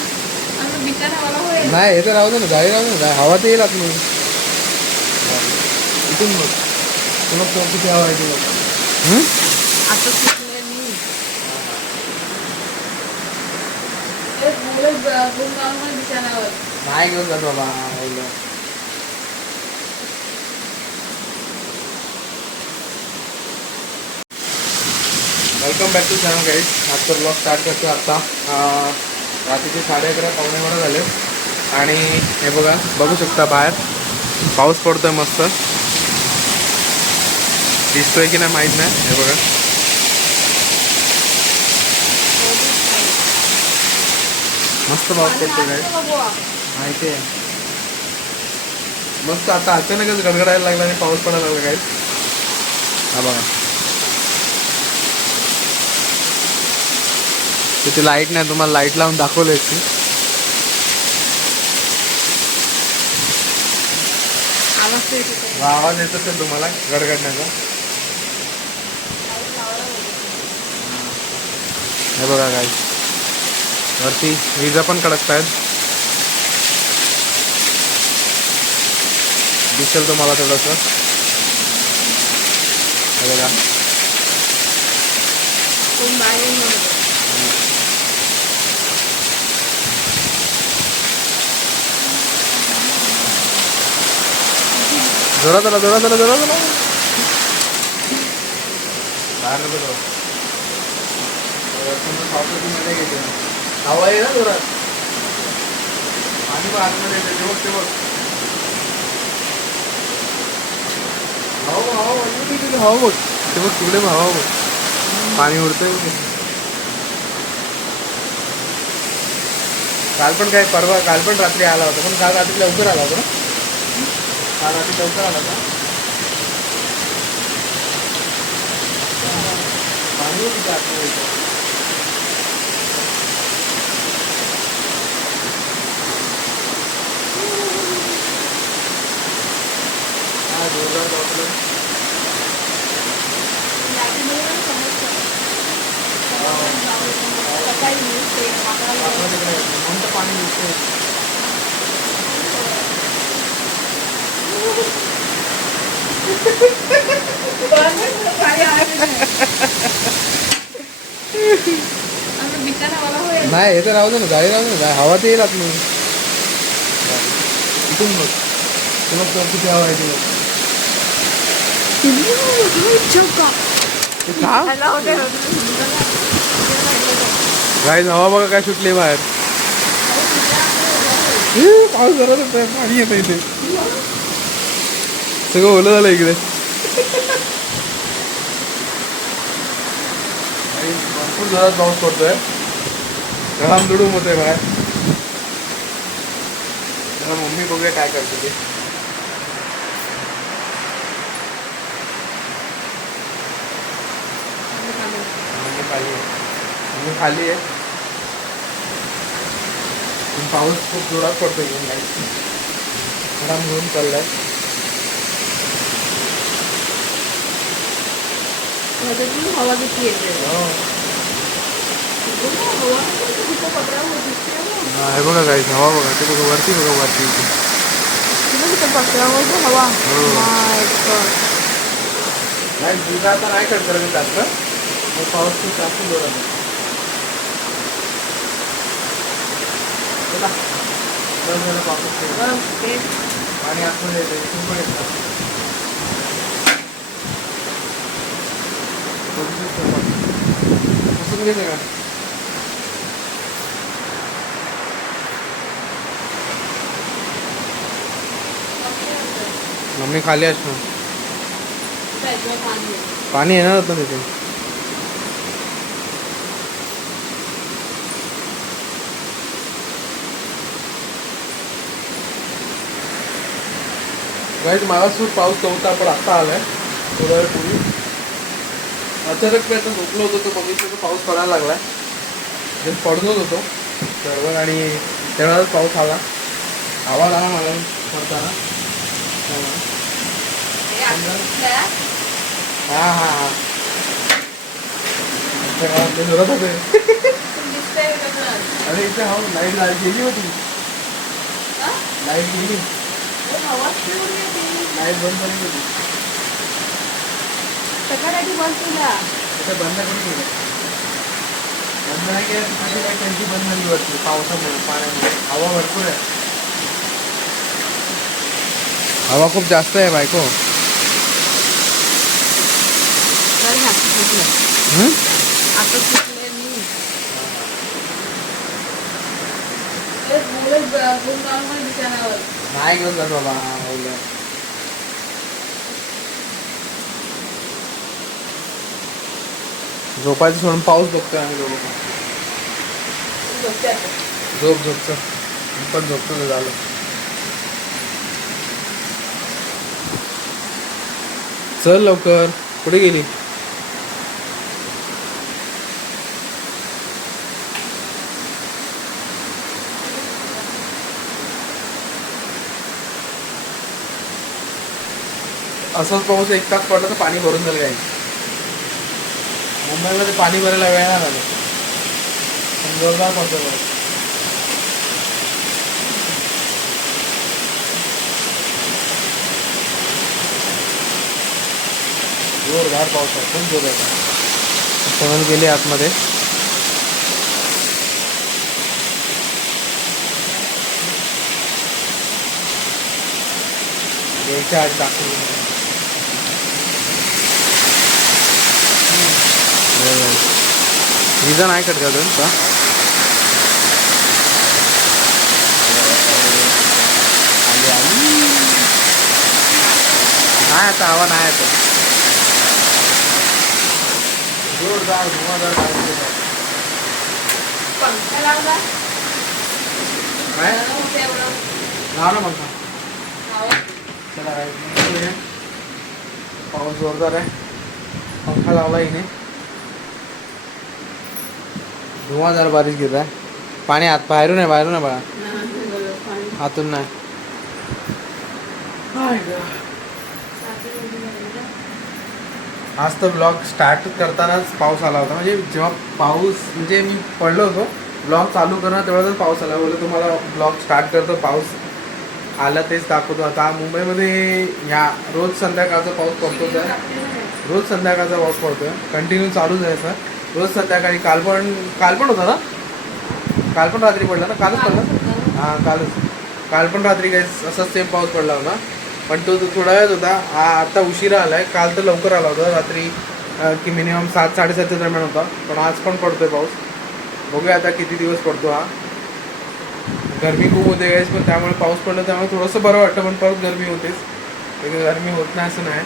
बिचारावाला होय नाही हे तर राहू दे ना गाडी राहू दे ना हवा तर येईल आतून इथून बघ तुला तो किती हवा आहे तुला हं? आता शिकले मी ते मुलं ब- गुंगावर बिचारावर नाही घेऊन जात बाबा welcome back to channel guide आजचा ब्लॉग स्टार्ट करतो आता. अं, रात्रीचे साडे अकरा पावणे बारा झाले. आणि हे बघा बघू शकता बाहेर. पाऊस पडतोय मस्त. दिसतोय की नाही माहीत नाही. हे बघा. मस्त पाऊस पडतोय गाईड माहिती आहे. मस्त आता अचानकच गडगडायला लागला आणि पाऊस पडायला लागला काय हा बघा. तिथे लाइट नाही तुम्हाला लाइट लावून दाखवलं की आवाज येत असेल तुम्हाला गडगडण्याचा. हे बघा काय वरती विजा पण कडकत आहेत दिसेल तुम्हाला थोडंसं. हे बघा. जोरात आला जोरात आला जोरात आला बाहेर नको जाऊ. पावसाची घेते हवा आहे ना जोरात. पाणी पण आतमध्ये येते ते बघ ते बघ. हवा हवा बघ, हवा बघ. ते बघ तिकडे हवा बघ. पाणी उडतंय. काल पण काय परवा काल पण रात्री आला होता. पण काल रात्री लवकर आला होता ना? काल रात्री लवकर आला होता पाणी होती का आतमध्ये इथं? काय जोरदार पाऊस आहे. लाईटीमध्ये पण समजतं. सकाळी न्यूज ते अकराला आपलं तिकडे म्हणतं पाणी दिसतंय. गाडी आहे नाही. हे तर राहू दे ना गाडी राहू दे ना हवा तर येईल आतून इथून बघ. तुला तो किती हवा आहे ते गाईज हवा बघा काय सुटली बाहेर. पाऊस जरा पाणी येतं इथे. सगळं ओलं झालं इकडे. आणि भरपूर जोरात पाऊस पडतोय घराम दुडूम होतोय बाहेर. मला मम्मी बघूया काय करते ते. मम्मी खाली आहे. खाली आहे. पाऊस खूप जोरात पडतोय घेऊन गाईस घराम घेऊन चाललाय. हवा किती येते? हो. हा, हे बघा गाईस हवा बघा ते बघा वरती बघा वरती. पत्रावर हवा. हो. नाही दुधा आता नाही करत मी जास्त. पाऊस खूप जास्त जोरात पाऊस सुरू. बस, तेच. पाणी आतमध्ये येतं इथून घेते का मम्मी खाली असणार पाणी येणार होतं तिथे. गाईज मागासूर पाऊस नव्हता पण आत्ता आलाय. थोड्या वेळ पूर्वी. अचानक मी आता झोपलो होतो तो बघितलं तर पाऊस पडायला लागलाय जे पडतच होतो सर्व आणि तेवढाच पाऊस आला आवाज आला मला पडताना. हे? हा हा हा त्या काळात ते जोरात होते? अरे इथे हो लाइट गेली होती हा? लाइट गेली. लाइट बंद झाली होती सकाळी बंद केला इथे बंद करून गेली बंद नाही केलं तिथे काही टंकी बंद झाली वरती पावसामुळे पाण्यामुळे हवा भरपूर आहे हवा खूप जास्त आहे बायको तर हात सुटलं. हम्म? आता सुटले मी तेच मुलं ब- गुंग लावून पण बिछाण्यावर. नाही घेऊन जात बाबा ओलं. झोपायचं सोडून पाऊस बघतोय आम्ही दोघं झोप झोपचं पण झोपतो झालं. चल लवकर. कुठे गेली? असंच पाऊस एक तास पडला तर पाणी भरून झालं काही. मुंबईमध्ये पाणी भरायला वेळ नाही लागत. पण जोरदार पडतो पाऊस. जोरदार पाऊस आहे. खूप जोर आहे. सोनल गेली आतमध्ये. यायच्या आधी टाकून रिझन आहे का आली नाही आता हवा नाही आता जोरदार धुवाधार पंखा लावला काय? लाव ना पंखा चला पाऊस जोरदार आहे. पंखा लावला हिने. धुवाधार बारिश घेत आहे. पाणी आत बाहेरून आहे बाहेरून आहे बाळा. आतून नाही. आज तर ब्लॉग स्टार्ट करतानाच पाऊस आला होता. म्हणजे जेव्हा पाऊस म्हणजे मी पडलो होतो ब्लॉग चालू करणार तेवढ्यातच पाऊस आला. बोललो तुम्हाला ब्लॉग स्टार्ट करतो पाऊस आला तेच दाखवतो. आता मुंबईमध्ये ह्या रोज संध्याकाळचा पाऊस पडतोच आहे. रोज संध्याकाळचा पाऊस पडतोय. कंटिन्यू चालूच आहे सर रोज संध्याकाळी. काल पण काल पण होता ना? काल पण रात्री पडला ना? कालच पडला? हां कालच. काल पण रात्री काही असाच सेम पाऊस पडला होता. पण तो थोडा वेळच होता. हा आता उशिरा आलाय. काल तर लवकर आला होता. रात्री की मिनिमम सात साडेसातच्या दरम्यान होता. पण आज पण पडतोय पाऊस. बघूया आता किती दिवस पडतो हा. गरमी खूप होते गाईस पण त्यामुळे पाऊस पडला त्यामुळे थोडंसं बरं वाटतं पण परत गरमी होतेच. गरमी होत नाही असं नाही.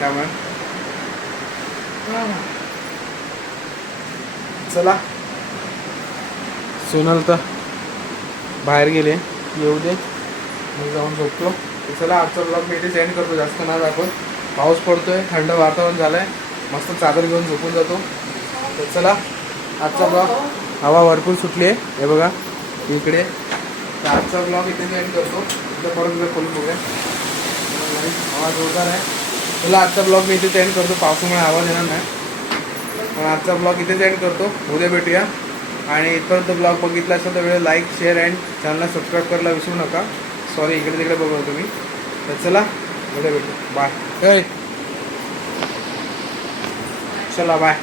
त्यामुळे. चला. सोनल तर बाहेर गेले. येऊ दे. मी जाऊन झोपतो. तर चला आजचा ब्लॉग मी इथे सेंड करतो. जास्त नाही दाखवत. पाऊस पडतोय थंड वातावरण झालंय. मस्त चादर घेऊन झोपून जातो. तर चला आजचा ब्लॉग हवा भरपूर सुटली आहे हे बघा इकडे. तर आजचा ब्लॉग इथे सेंड करतो. इथं परत एकदा खोलून बघूया. हवा जोरदार आहे. चला आजचा ब्लॉग मी इथे सेंड करतो. पावसामुळे आवाज येणार नाही. पण आजचा ब्लॉग इथे सेंड करतो. उद्या भेटूया. आणि इथपर्यंत ब्लॉग बघितला असेल तर वेळ लाईक शेअर अँड चॅनलला सबस्क्राईब करायला विसरू नका. सॉरी इकडे तिकडे बघा तुम्ही. तर चला उद्या भेटू. बाय चला बाय